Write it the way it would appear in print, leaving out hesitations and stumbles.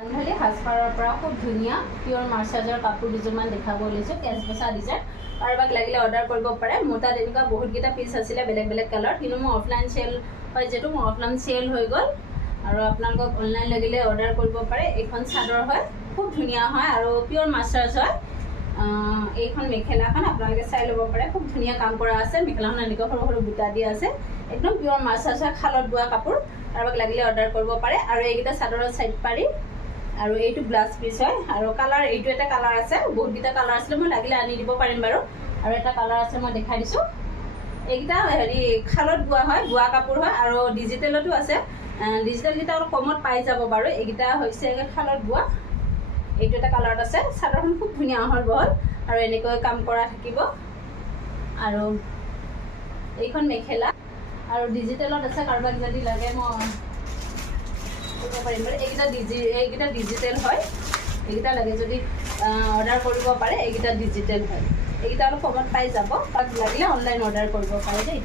বান্ধলি সাজপাৰৰ পৰা খুব ধুনীয়া পিয়ৰ মাৰ্চাজৰ কাপোৰ দুযোৰমান দেখাব ওলাইছোঁ কেচ বচা ডিজাইন কাৰোবাক লাগিলে অৰ্ডাৰ কৰিব পাৰে মোৰ তাত এনেকুৱা বহুতকেইটা পিচ আছিলে বেলেগ বেলেগ কালাৰ কিন্তু মোৰ অফলাইন চেল হয় যিহেতু মোৰ অফলাইন চেল হৈ গ'ল আৰু আপোনালোকক অনলাইন লাগিলে অৰ্ডাৰ কৰিব পাৰে এইখন চাদৰ হয় খুব ধুনীয়া হয় আৰু পিয়ৰ মাৰ্চাজ হয় এইখন মেখেলাখন আপোনালোকে চাই ল'ব পাৰে খুব ধুনীয়া কাম কৰা আছে মেখেলাখন এনেকুৱা সৰু সৰু বুটা দিয়া আছে একদম পিয়ৰ মাৰ্চাজ হয় খালত বোৱা কাপোৰ কাৰোবাক লাগিলে অৰ্ডাৰ কৰিব পাৰে আৰু এইকেইটা চাদৰৰ চাইড পাৰি আৰু এইটো গ্লাছ পিচ হয় আৰু কালাৰ এইটো এটা কালাৰ আছে বহুতকেইটা কালাৰ আছিলে মই লাগিলে আনি দিব পাৰিম বাৰু আৰু এটা কালাৰ আছে মই দেখাই দিছোঁ এইকেইটা হেৰি খালত বোৱা হয় বোৱা কাপোৰ হয় আৰু ডিজিটেলতো আছে ডিজিটেলকেইটা অলপ কমত পাই যাব বাৰু এইকেইটা হৈছে খালত বোৱা এইটো এটা কালাৰত আছে চাদৰখন খুব ধুনীয়া আহল বহল আৰু এনেকৈ কাম কৰা থাকিব আৰু এইখন মেখেলা আৰু ডিজিটেলত আছে কাৰোবাক যদি লাগে মই কৰিব পাৰিম বাৰু এইকেইটা ডিজিটেল হয় এইকেইটা লাগে যদি অৰ্ডাৰ কৰিব পাৰে এইকেইটা ডিজিটেল হয় এইকেইটা অলপ কমত পাই যাব তাক লাগিলে অনলাইন অৰ্ডাৰ কৰিব পাৰে দেই